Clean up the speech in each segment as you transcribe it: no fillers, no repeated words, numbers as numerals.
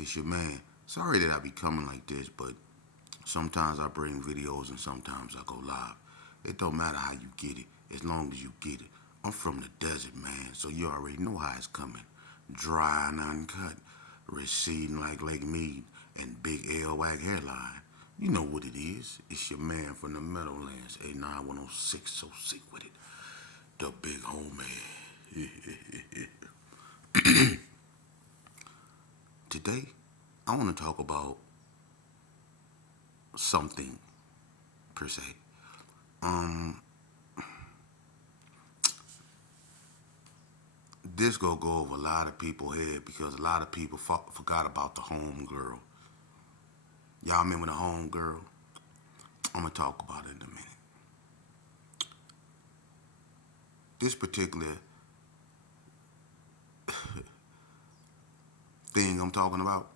It's your man. Sorry that I be coming like this, but sometimes I bring videos and sometimes I go live. It don't matter how you get it, as long as you get it. I'm from the desert, man, so you already know how it's coming. Dry and uncut, receding like Lake Mead, and big L-wag hairline. You know what it is. It's your man from the Meadowlands, 89106, so sick with it. The big homie. Today, I want to talk about something per se. Um, this gonna go over a lot of people's head because a lot of people forgot about the home girl. Y'all remember the home girl? I'm gonna talk about it in a minute. This particular thing I'm talking about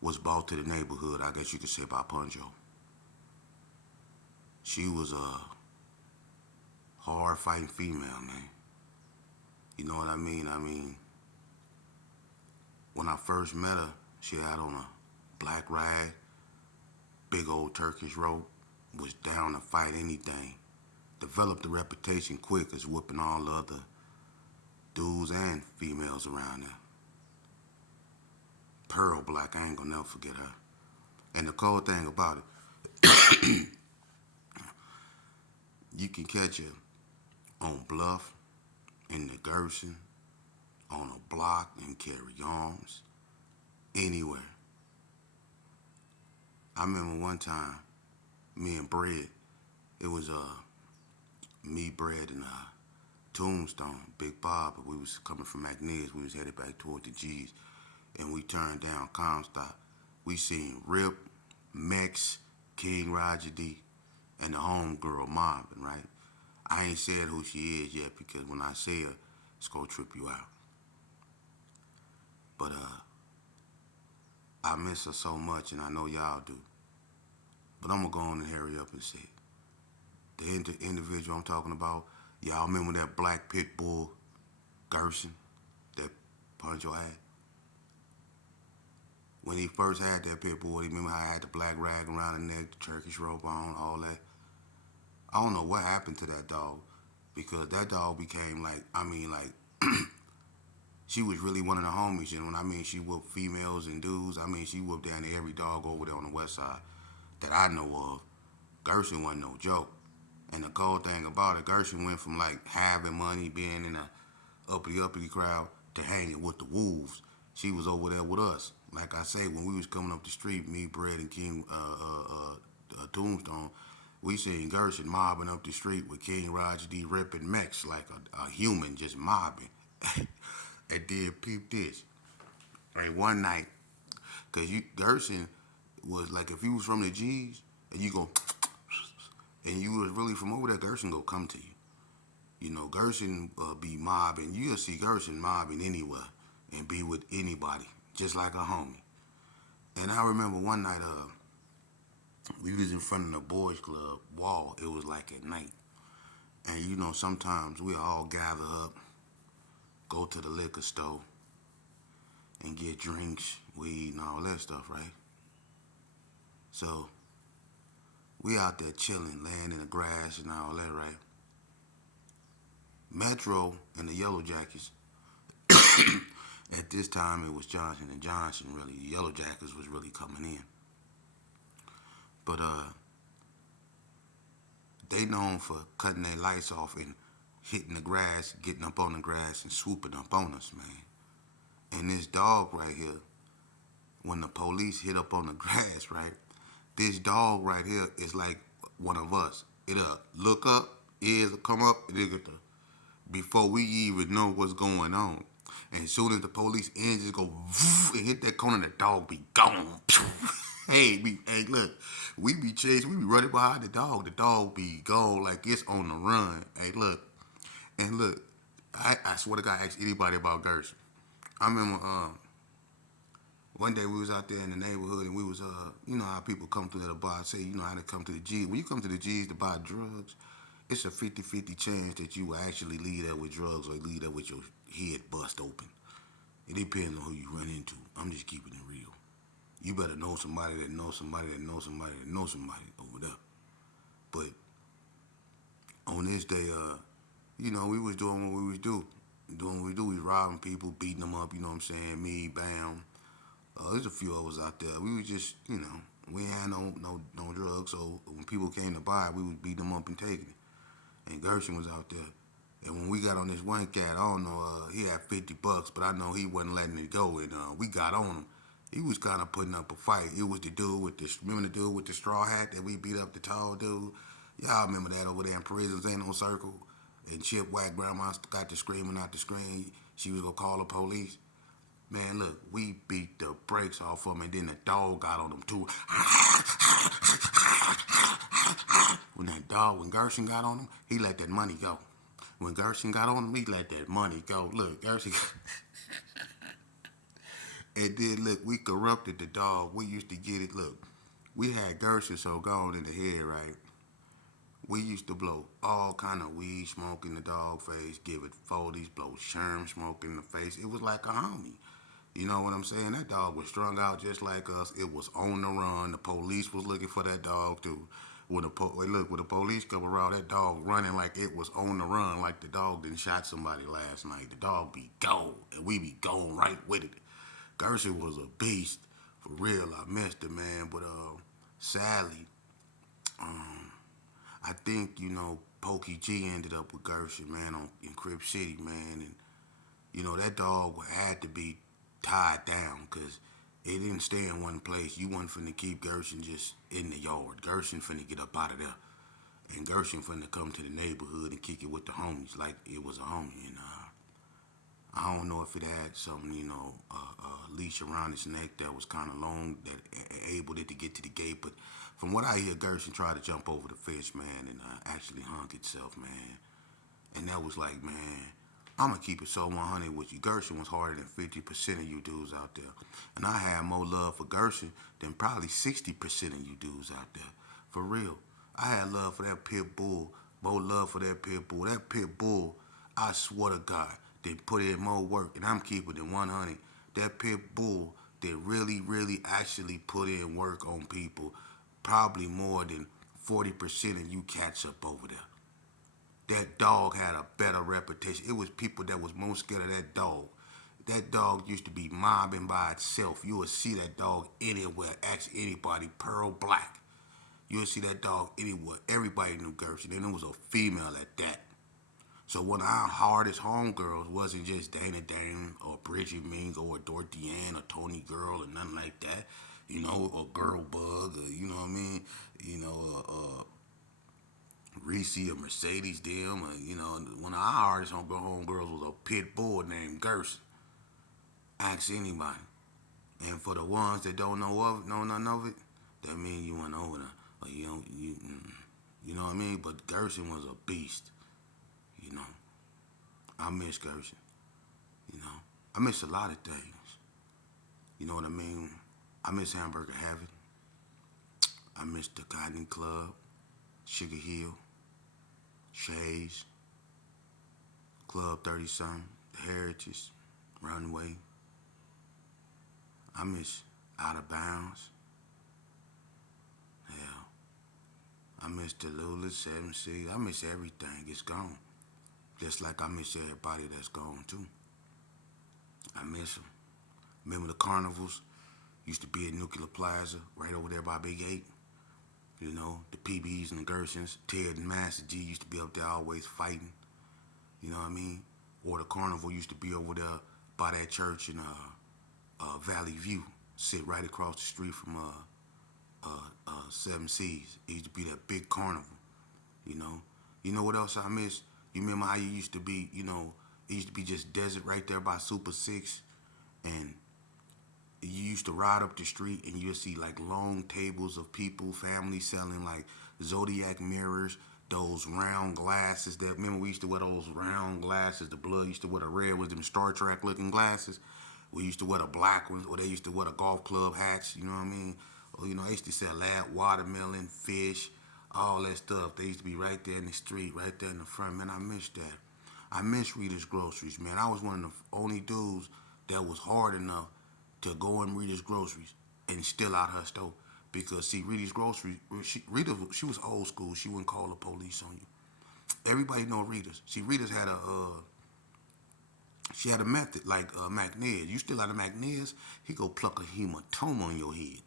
was brought to the neighborhood, I guess you could say, by Punjo. She was a hard fighting female, man. You know what I mean? When I first met her, she had on a black rag, big old Turkish robe, was down to fight anything. Developed a reputation quick as whooping all the other dudes and females around there. Pearl black, I ain't gonna never forget her. And the cool thing about it, you can catch her on Bluff, in the Gerson, on a block in Carry Arms, anywhere. I remember one time, me and Bread, it was me, Bread, and Tombstone, Big Bob. We was coming from McNeil's. We was headed back toward the G's, and we turned down Comstock. We seen Rip, Mex, King Roger D, and the homegirl mobbing, right? I ain't said who she is yet because when I say her, it's gonna trip you out. But I miss her so much, and I know y'all do. But I'm gonna go on and hurry up and say it. The individual I'm talking about, y'all remember that black Pitbull Gerson that Poncho had? When he first had that Pitbull, you remember how I had the black rag around the neck, the Turkish robe on, all that? I don't know what happened to that dog because that dog became like, she was really one of the homies. And when I mean she whooped females and dudes, I mean she whooped down to every dog over there on the west side that I know of. Gerson wasn't no joke. And the cool thing about it, Gerson went from like having money, being in a uppity crowd, to hanging with the wolves. She was over there with us. Like I say, when we was coming up the street, me, Bread, and King Tombstone, we seen Gerson mobbing up the street with King Roger D ripping Mex like a human just mobbing. And then peep this. Like one night, cause Gerson was like if you was from the G's and you go and you was really from over there, Gerson go come to you. You know, Gerson be mobbing. You'll see Gerson mobbing anywhere and be with anybody, just like a homie. And I remember one night, we was in front of the boys club wall. It was like at night. And you know, sometimes we all gather up, go to the liquor store, and get drinks, weed, and all that stuff, right? So, we out there chilling, laying in the grass and all that, right? Metro and the Yellow Jackets, at this time it was Johnson and Johnson, really. The Yellow Jackets was really coming in. But they known for cutting their lights off and hitting the grass, getting up on the grass and swooping up on us, man. And this dog right here, when the police hit up on the grass, right? This dog right here is like one of us. It'll look up, ears will come up, and it'll get the before we even know what's going on. And as soon as the police engines go and hit that corner, the dog be gone. Hey, look, we be chasing, we be running behind the dog. The dog be gone like it's on the run. Hey, look, and look, I swear to God, ask anybody about Gerson. I remember one day we was out there in the neighborhood and we was you know how people come to the bar, say, you know how they come to the G's. When you come to the G's to buy drugs, it's a 50-50 chance that you will actually leave there with drugs or leave there with your head bust open. It depends on who you run into. I'm just keeping it real. You better know somebody that knows somebody that knows somebody that knows somebody over there. But on this day, we was doing what we was doing what we do. We was robbing people, beating them up. You know what I'm saying? Me, Bam. There's a few of us out there. We was just, we ain't had no drugs. So when people came to buy it, we was beating them up and taking it. And Gerson was out there. And when we got on this one cat, I don't know, he had $50, but I know he wasn't letting it go. And we got on him. He was kind of putting up a fight. It was the dude with the, remember the dude with the straw hat that we beat up, the tall dude? Y'all remember that over there in prisons, ain't no circle? And Chip Whack Grandma got to screaming out the screen. She was going to call the police. Man, look, we beat the brakes off of him, and then the dog got on him too. When Gerson got on him, he let that money go. When Gerson got on him, he let that money go. Look, Gerson. And then, look, we corrupted the dog. We used to get it. Look, we had Gerson so gone in the head, right? We used to blow all kind of weed smoke in the dog face, give it 40s, blow sherm smoke in the face. It was like a homie. You know what I'm saying? That dog was strung out just like us. It was on the run. The police was looking for that dog too. When the police come around, that dog running like it was on the run, like the dog didn't shot somebody last night. The dog be gone, and we be going right with it. Gerson was a beast, for real. I missed it, man. But sadly, I think Pokey G ended up with Gerson, man, in Crip City, man, and that dog had to be tied down because it didn't stay in one place. You wasn't finna keep Gerson just in the yard. Gerson finna get up out of there. And Gerson finna come to the neighborhood and kick it with the homies like it was a homie. And I don't know if it had some, leash around its neck that was kind of long that enabled it to get to the gate. But from what I hear, Gerson tried to jump over the fence, man, and actually hung itself, man. And that was like, man, I'm going to keep it so 100 with you. Gerson was harder than 50% of you dudes out there. And I had more love for Gerson than probably 60% of you dudes out there. For real. I had love for that Pitbull. More love for that Pitbull. That Pitbull, I swear to God, they put in more work. And I'm keeping it 100. That Pitbull, they really, really actually put in work on people. Probably more than 40% of you cats up over there. That dog had a better reputation. It was people that was most scared of that dog. That dog used to be mobbing by itself. You would see that dog anywhere. Ask anybody, Pearl Black. You would see that dog anywhere. Everybody knew Gerson, and it was a female at that. So one of our hardest homegirls wasn't just Dana Dane or Bridget Mink or Dorothy Ann or Tony Girl or nothing like that. Or Girl Bug or, you know what I mean? Reese or Mercedes them, or, one of our hardest homegirls was a pit bull named Gerson. Ask anybody. And for the ones that don't know none of it, that means you went over there. Or you know what I mean? But Gerson was a beast. You know, I miss Gerson. You know, I miss a lot of things. You know what I mean? I miss Hamburger Heaven. I miss the Cotton Club, Sugar Hill, Shays, Club 30 something, the Heritage, Runway. I miss Out of Bounds. Hell, I miss the Lula 7C. I miss everything. It's gone. Just like I miss everybody that's gone too. I miss them. Remember the carnivals? Used to be at Nuclear Plaza, right over there by Big 8. The PBs and the Gersons. Ted and Master G used to be up there always fighting. You know what I mean? Or the carnival used to be over there by that church in Valley View. Sit right across the street from Seven Seas. It used to be that big carnival. You know? You know what else I miss? You remember how you used to be, it used to be just desert right there by Super 6. And you used to ride up the street and you'd see like long tables of people, families selling like Zodiac mirrors, those round glasses that, remember we used to wear those round glasses, the blood used to wear the red with them Star Trek looking glasses. We used to wear the black ones, or they used to wear the golf club hats, you know what I mean? Or, they used to sell that, watermelon, fish, all that stuff. They used to be right there in the street, right there in the front. Man, I miss that. I miss Rita's Groceries, man. I was one of the only dudes that was hard enough to go in Rita's Groceries and steal out her store. Because see, Rita's grocery, she was old school. She wouldn't call the police on you. Everybody know Rita's. See, Rita's had she had a method like McNair's. You still out of McNair's, he go pluck a hematoma on your head.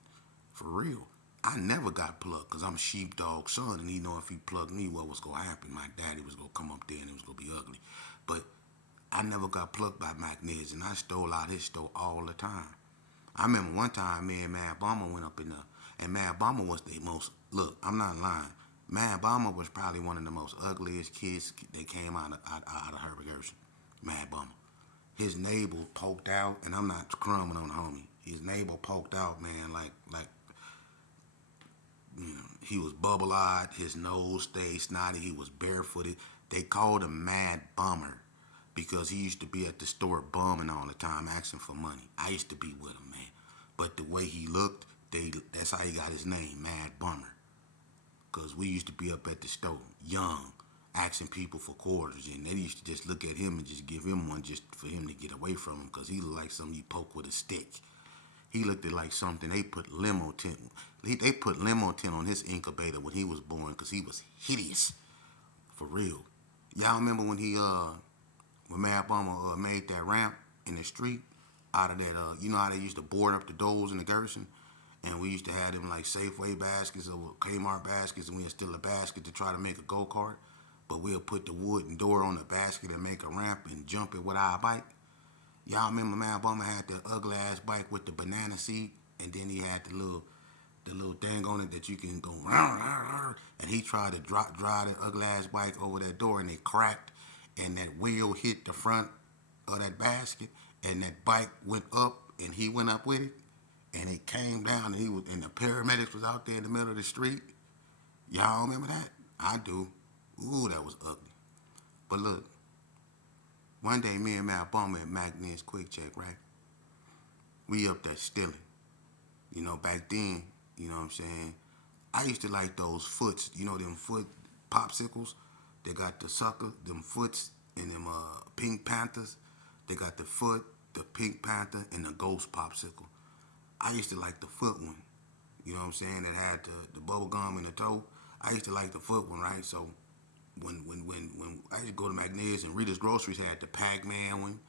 For real. I never got plucked because I'm sheepdog son, and he know if he plugged me, what was gonna happen. My daddy was gonna come up there and it was gonna be ugly. But I never got plucked by McNair's, and I stole out his store all the time. I remember one time me and Mad Bomber went up in there, and Mad Bomber was the most. Look, I'm not lying. Mad Bomber was probably one of the most ugliest kids that came out of Herbert Gerson. Mad Bomber. His navel poked out, and I'm not crumbing on the homie. His navel poked out, man, like he was bubble-eyed. His nose stayed snotty. He was barefooted. They called him Mad Bummer because he used to be at the store bumming all the time, asking for money. I used to be with him, man. But the way he looked, that's how he got his name, Mad Bummer. Because we used to be up at the store, young, asking people for quarters, and they used to just look at him and just give him one just for him to get away from him, because he looked like something you poke with a stick. He looked at like something they put limo tint. They put limo tint on his incubator when he was born, because he was hideous, for real. Y'all remember when when Mad Bomber made that ramp in the street out of that, you know how they used to board up the doors in the Gerson? And we used to have them like Safeway baskets or Kmart baskets, and we'd steal a basket to try to make a go-kart. But we'll put the wooden door on the basket and make a ramp and jump it with our bike. Y'all remember Mad Bomber had the ugly ass bike with the banana seat, and then he had the little thing on it that you can go and he tried to drive that ugly ass bike over that door, and it cracked, and that wheel hit the front of that basket, and that bike went up, and he went up with it, and it came down, and the paramedics was out there in the middle of the street. Y'all remember that? I do. Ooh, that was ugly. But look, one day me and Mad Bomber at McNair's Quick Check, right? We up there stealing. You know, back then, you know what I'm saying? I used to like those foots, you know, them foot popsicles. They got the sucker, them foots, and them Pink Panthers. They got the foot, the Pink Panther, and the Ghost popsicle. I used to like the foot one. You know what I'm saying? That had the bubble gum in the toe. I used to like the foot one, right? So when I used to go to McNair's, and Rita's Groceries had the Pac-Man one.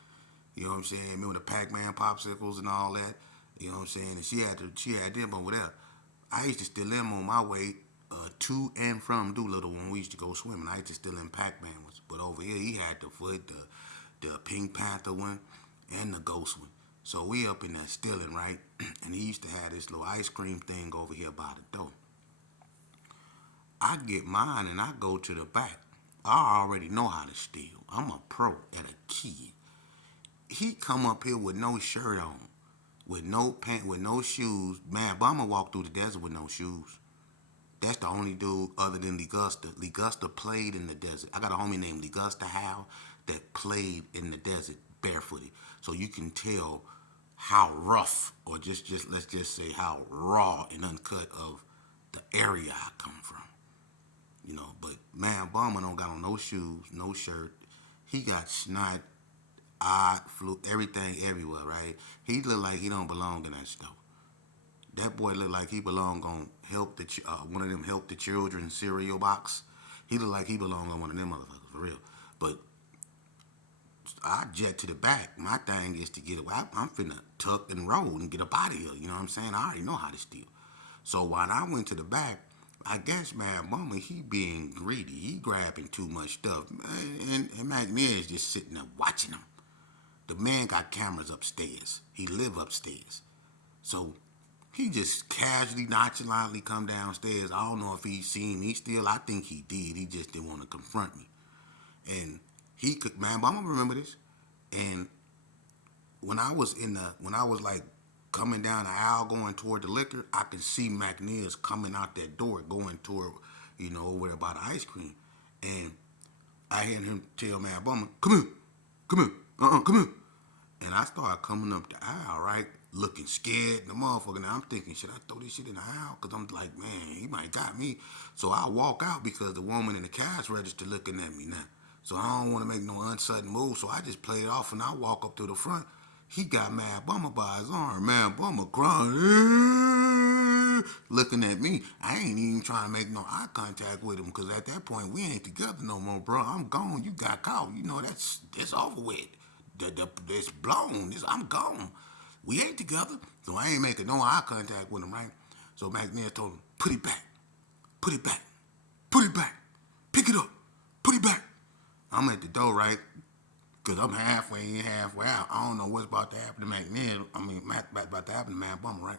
You know what I'm saying? Remember the Pac-Man popsicles and all that? You know what I'm saying? And she had them over there. I used to steal them on my way to and from Doolittle when we used to go swimming. I used to steal them Pac-Man ones. But over here, he had the foot, the Pink Panther one, and the Ghost one. So we up in there stealing, right? And he used to have this little ice cream thing over here by the door. I get mine and I go to the back. I already know how to steal. I'm a pro at a kid. He come up here with no shirt on, with no pant, with no shoes. Man, Obama walked through the desert with no shoes. That's the only dude other than Ligusta. Ligusta played in the desert. I got a homie named Ligusta Howe that played in the desert barefooted. So you can tell how rough, or just let's just say how raw and uncut of the area I come from. You know, but man, Obama don't got on no shoes, no shirt. He got snot, flu, everything everywhere, right? He look like he don't belong in that stuff. That boy look like he belong on one of them help the children cereal box. He look like he belong on one of them motherfuckers for real. But I jet to the back. My thing is to get away. I'm finna tuck and roll and get up out of here. You know what I'm saying? I already know how to steal. So while I went to the back, I guess Mad Mama, he being greedy. He grabbing too much stuff. And McNair is just sitting there watching him. The man got cameras upstairs. He live upstairs. So he just casually, nonchalantly come downstairs. I don't know if he seen me still. I think he did. He just didn't want to confront me. And he could, man, Mama remember this. And when I was like coming down the aisle going toward the liquor, I could see McNair's coming out that door going toward, over there by the ice cream. And I heard him tell Mad Bummer, come here, come here. And I started coming up the aisle, right? Looking scared, the motherfucker. Now I'm thinking, should I throw this shit in the aisle? Because I'm like, man, he might got me. So I walk out because the woman in the cash register looking at me now. So I don't want to make no uncertain move. So I just play it off and I walk up to the front. He got Mad Bummer by his arm. Mad Bummer crying, looking at me. I ain't even trying to make no eye contact with him because at that point we ain't together no more, bro. I'm gone. You got caught. You know that's over with. It's blown. I'm gone. We ain't together, so I ain't making no eye contact with him, right? So McNair told him, put it back, put it back, put it back, pick it up, put it back. I'm at the door, right? Because I'm halfway in, halfway out. I don't know what's about to happen to McNair. About to happen to Mad Bummer, right?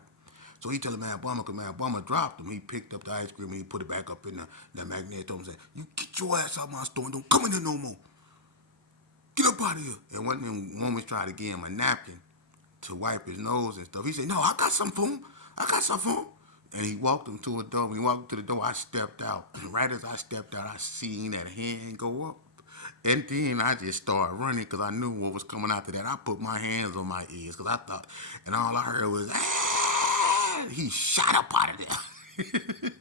So he telling Mad Bummer, because Mad Bummer dropped him. He picked up the ice cream and he put it back up in the McNair told him, said, you get your ass out my store and don't come in here no more. Get up out of here. And one of them women tried to give him a napkin to wipe his nose and stuff. He said, no, I got something for him. I got something for him. And he walked him to a door. When he walked to the door, I stepped out. And right as I stepped out, I seen that hand go up. And then I just started running because I knew what was coming after that. I put my hands on my ears because I thought, and all I heard was, ah! He shot up out of there.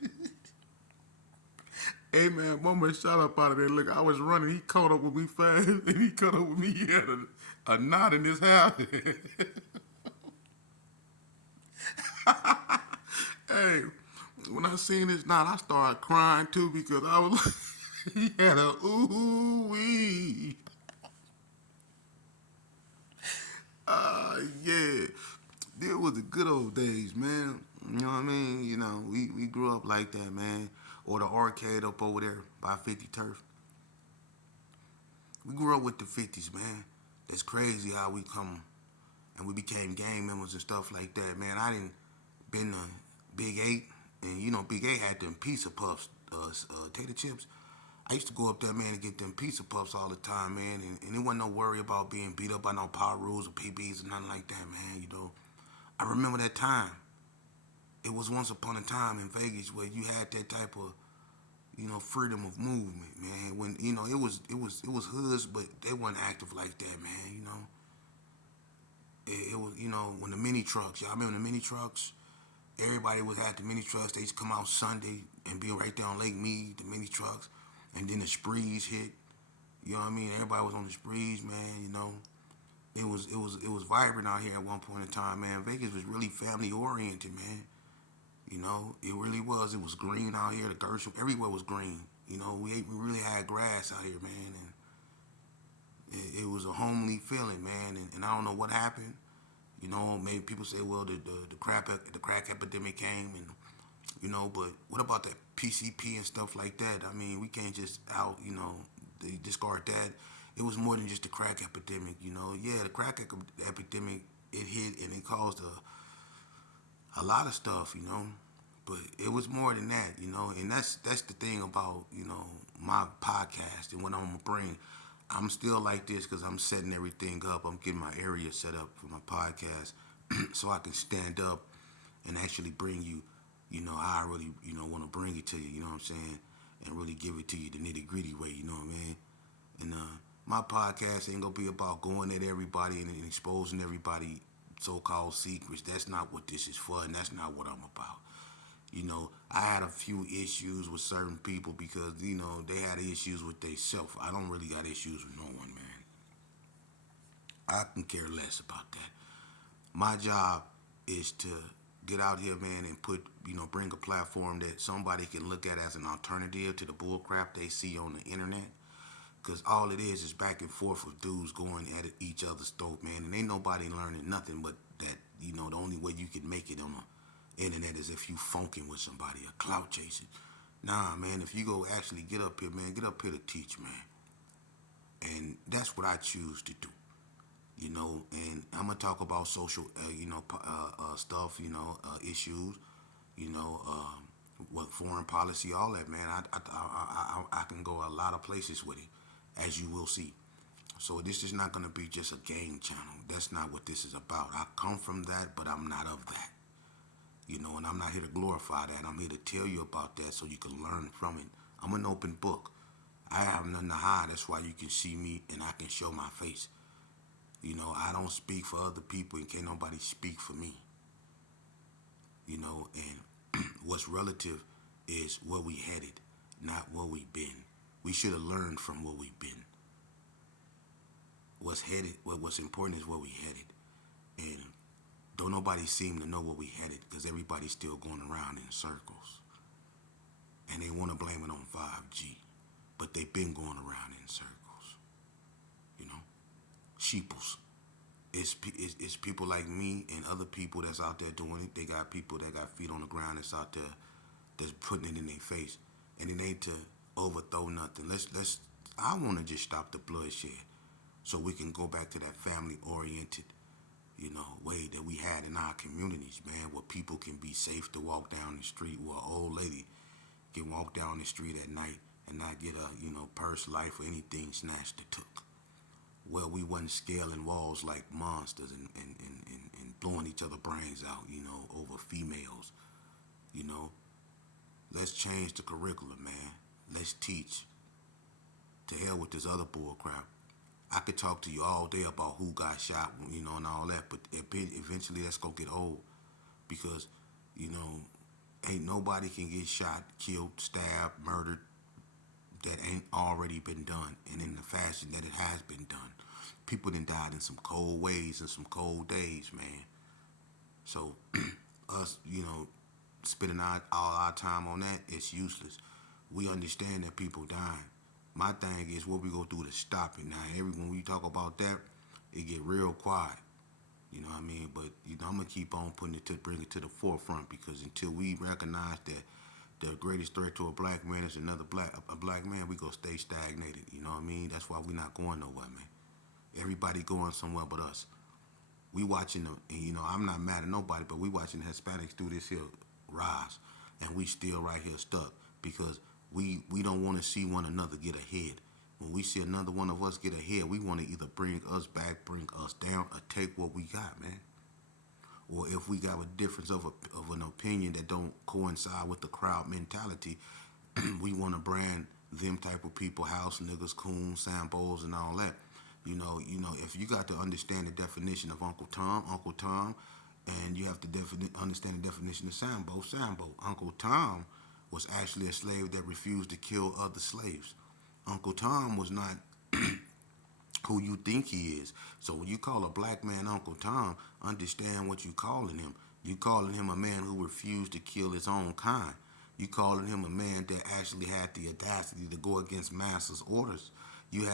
Hey man, Mama shot up out of there. Look, I was running. He caught up with me fast, and he caught up with me. He had a knot in his hair. Hey, when I seen this knot, I started crying too because I was. He had a ooh wee. Yeah. It was the good old days, man. You know what I mean? You know, we grew up like that, man. Or the arcade up over there by 50 Turf. We grew up with the 50s, man. That's crazy how we come and we became gang members and stuff like that, man. I didn't been to Big 8, and you know Big 8 had them pizza puffs, tater chips. I used to go up there, man, and get them pizza puffs all the time, man, and it wasn't no worry about being beat up by no power rules or PBs or nothing like that, man, you know. I remember that time. It was once upon a time in Vegas where you had that type of, you know, freedom of movement, man. When you know it was hoods, but they weren't active like that, man. You know, it was you know when the mini trucks. Y'all remember the mini trucks? Everybody would have the mini trucks. They used to come out Sunday and be right there on Lake Mead, the mini trucks, and then the sprees hit. You know what I mean? Everybody was on the sprees, man. You know, it was vibrant out here at one point in time, man. Vegas was really family oriented, man. You know, it really was. It was green out here. The Gerson, everywhere was green. You know, we really had grass out here, man, and it was a homely feeling, man. And I don't know what happened. You know, maybe people say, well, the crack epidemic came, and you know, but what about that PCP and stuff like that? I mean, we can't just discard that. It was more than just the crack epidemic, you know. Yeah, the crack epidemic, it hit and it caused a lot of stuff, you know. But it was more than that, you know. And that's the thing about, you know, my podcast and what I'm gonna bring. I'm still like this because I'm setting everything up. I'm getting my area set up for my podcast so I can stand up and actually bring you, you know, how I really, you know, want to bring it to you, you know what I'm saying? And really give it to you the nitty gritty way, you know what I mean? And my podcast ain't gonna be about going at everybody and exposing everybody so-called secrets. That's not what this is for, and that's not what I'm about. You know, I had a few issues with certain people because, you know, they had issues with themselves. I don't really got issues with no one, man. I can care less about that. My job is to get out here, man, and bring a platform that somebody can look at as an alternative to the bullcrap they see on the internet. Because all it is back and forth of dudes going at each other's throat, man. And ain't nobody learning nothing but that, you know, the only way you can make it on the internet is if you funking with somebody, a clout chasing. Nah, man, if you go actually get up here, man, get up here to teach, man. And that's what I choose to do, you know. And I'm going to talk about social, stuff, issues, you know, what foreign policy, all that, man. I can go a lot of places with it, as you will see. So this is not going to be just a game channel. That's not what this is about. I come from that, but I'm not of that. You know, and I'm not here to glorify that. I'm here to tell you about that so you can learn from it. I'm an open book. I have nothing to hide. That's why you can see me and I can show my face. You know, I don't speak for other people and can't nobody speak for me. You know, and what's relative is where we headed, not where we've been. We should have learned from where we've been. What's important is where we headed. And don't nobody seem to know where we headed because everybody's still going around in circles. And they want to blame it on 5G. But they've been going around in circles. You know? Sheeples. It's people like me and other people that's out there doing it. They got people that got feet on the ground that's out there that's putting it in their face. And it ain't to overthrow nothing. I want to just stop the bloodshed so we can go back to that family oriented, way that we had in our communities, man, where people can be safe to walk down the street, where an old lady can walk down the street at night and not get a, purse, life, or anything snatched or took. Well, we wasn't scaling walls like monsters and blowing each other brains out, over females, you know. Let's change the curriculum, man. Let's teach. To hell with this other bull crap. I could talk to you all day about who got shot, and all that, but eventually that's gonna get old because, you know, ain't nobody can get shot, killed, stabbed, murdered that ain't already been done and in the fashion that it has been done. People done died in some cold ways and some cold days, man. So us, spending all our time on that, it's useless. We understand that people dying. My thing is what we gonna do to stop it. Now, when we talk about that, it get real quiet. You know what I mean? But I'm gonna keep on bring it to the forefront because until we recognize that the greatest threat to a black man is a black man, we gonna stay stagnated. You know what I mean? That's why we not going nowhere, man. Everybody going somewhere but us. We watching them, and I'm not mad at nobody, but we watching Hispanics do this here rise, and we still right here stuck because we don't want to see one another get ahead. When we see another one of us get ahead, we want to either bring us back, bring us down, or take what we got, man. Or if we got a difference of an opinion that don't coincide with the crowd mentality, we want to brand them type of people, house niggas, coons, sambos, and all that. If you got to understand the definition of Uncle Tom, and you have to understand the definition of Sambo. Uncle Tom was actually a slave that refused to kill other slaves. Uncle Tom was not who you think he is. So when you call a black man Uncle Tom, understand what you calling him. You calling him a man who refused to kill his own kind. You calling him a man that actually had the audacity to go against master's orders. You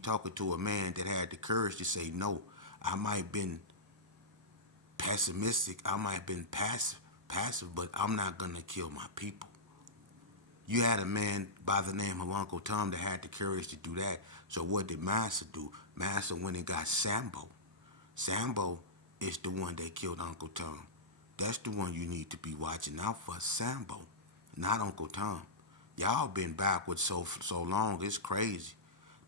talking to a man that had the courage to say no. I might have been pessimistic. I might have been passive, but I'm not gonna kill my people. You had a man by the name of Uncle Tom that had the courage to do that. So what did Master do? Master went and got Sambo. Sambo is the one that killed Uncle Tom. That's the one you need to be watching out for, Sambo, not Uncle Tom. Y'all been backwards so long, it's crazy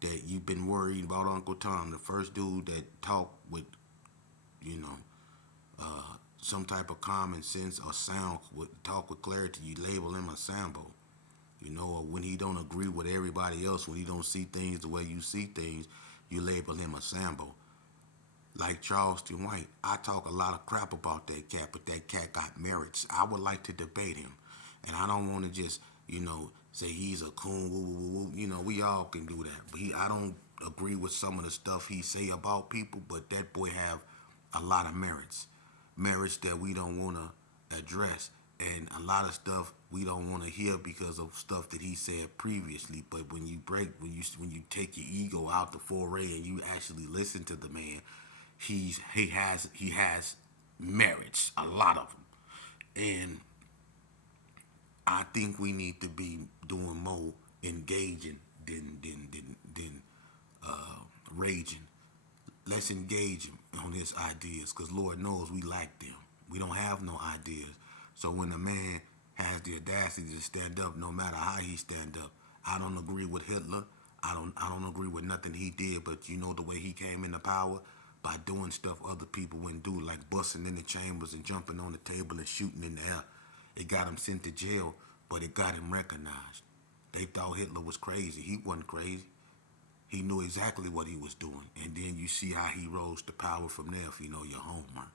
that you've been worried about Uncle Tom, the first dude that talked with, some type of common sense or sound, would talk with clarity. You label him a Sambo. Or when he don't agree with everybody else, when he don't see things the way you see things, you label him a Sambo. Like Charleston White, I talk a lot of crap about that cat, but that cat got merits. I would like to debate him, and I don't want to just, say he's a coon. Woo, woo, woo. We all can do that. But I don't agree with some of the stuff he say about people, but that boy have a lot of merits that we don't want to address, and a lot of stuff we don't want to hear because of stuff that he said previously. But when you take your ego out the foray and you actually listen to the man, he has merits, a lot of them, and I think we need to be doing more engaging than raging. Let's engage him on his ideas, because Lord knows we lack them. We don't have no ideas. So when a man has the audacity to stand up, no matter how he stand up, I don't agree with Hitler. I don't agree with nothing he did, but the way he came into power by doing stuff other people wouldn't do, like busting in the chambers and jumping on the table and shooting in the air. It got him sent to jail, but it got him recognized. They thought Hitler was crazy. He wasn't crazy. He knew exactly what he was doing. And then you see how he rose to power from there if you know your homework.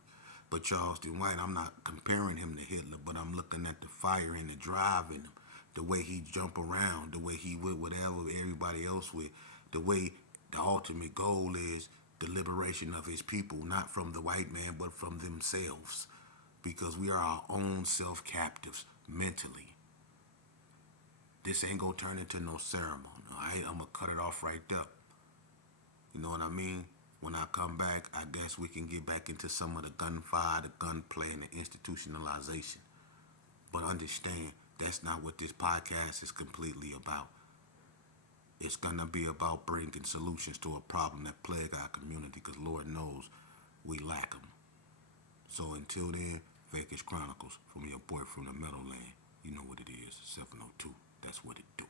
But Charleston White, I'm not comparing him to Hitler, but I'm looking at the fire and the drive in him, the way he jump around, the way he would whatever everybody else would, the way the ultimate goal is the liberation of his people, not from the white man, but from themselves. Because we are our own self captives mentally. This ain't gonna turn into no ceremony. Alright, I'm gonna cut it off right there. You know what I mean? When I come back, I guess we can get back into some of the gunfire, the gunplay, and the institutionalization. But understand, that's not what this podcast is completely about. It's gonna be about bringing solutions to a problem that plague our community, because Lord knows we lack them. So until then, Vegas Chronicles from your boy from the Meadowland. You know what it is, 702. That's what it do.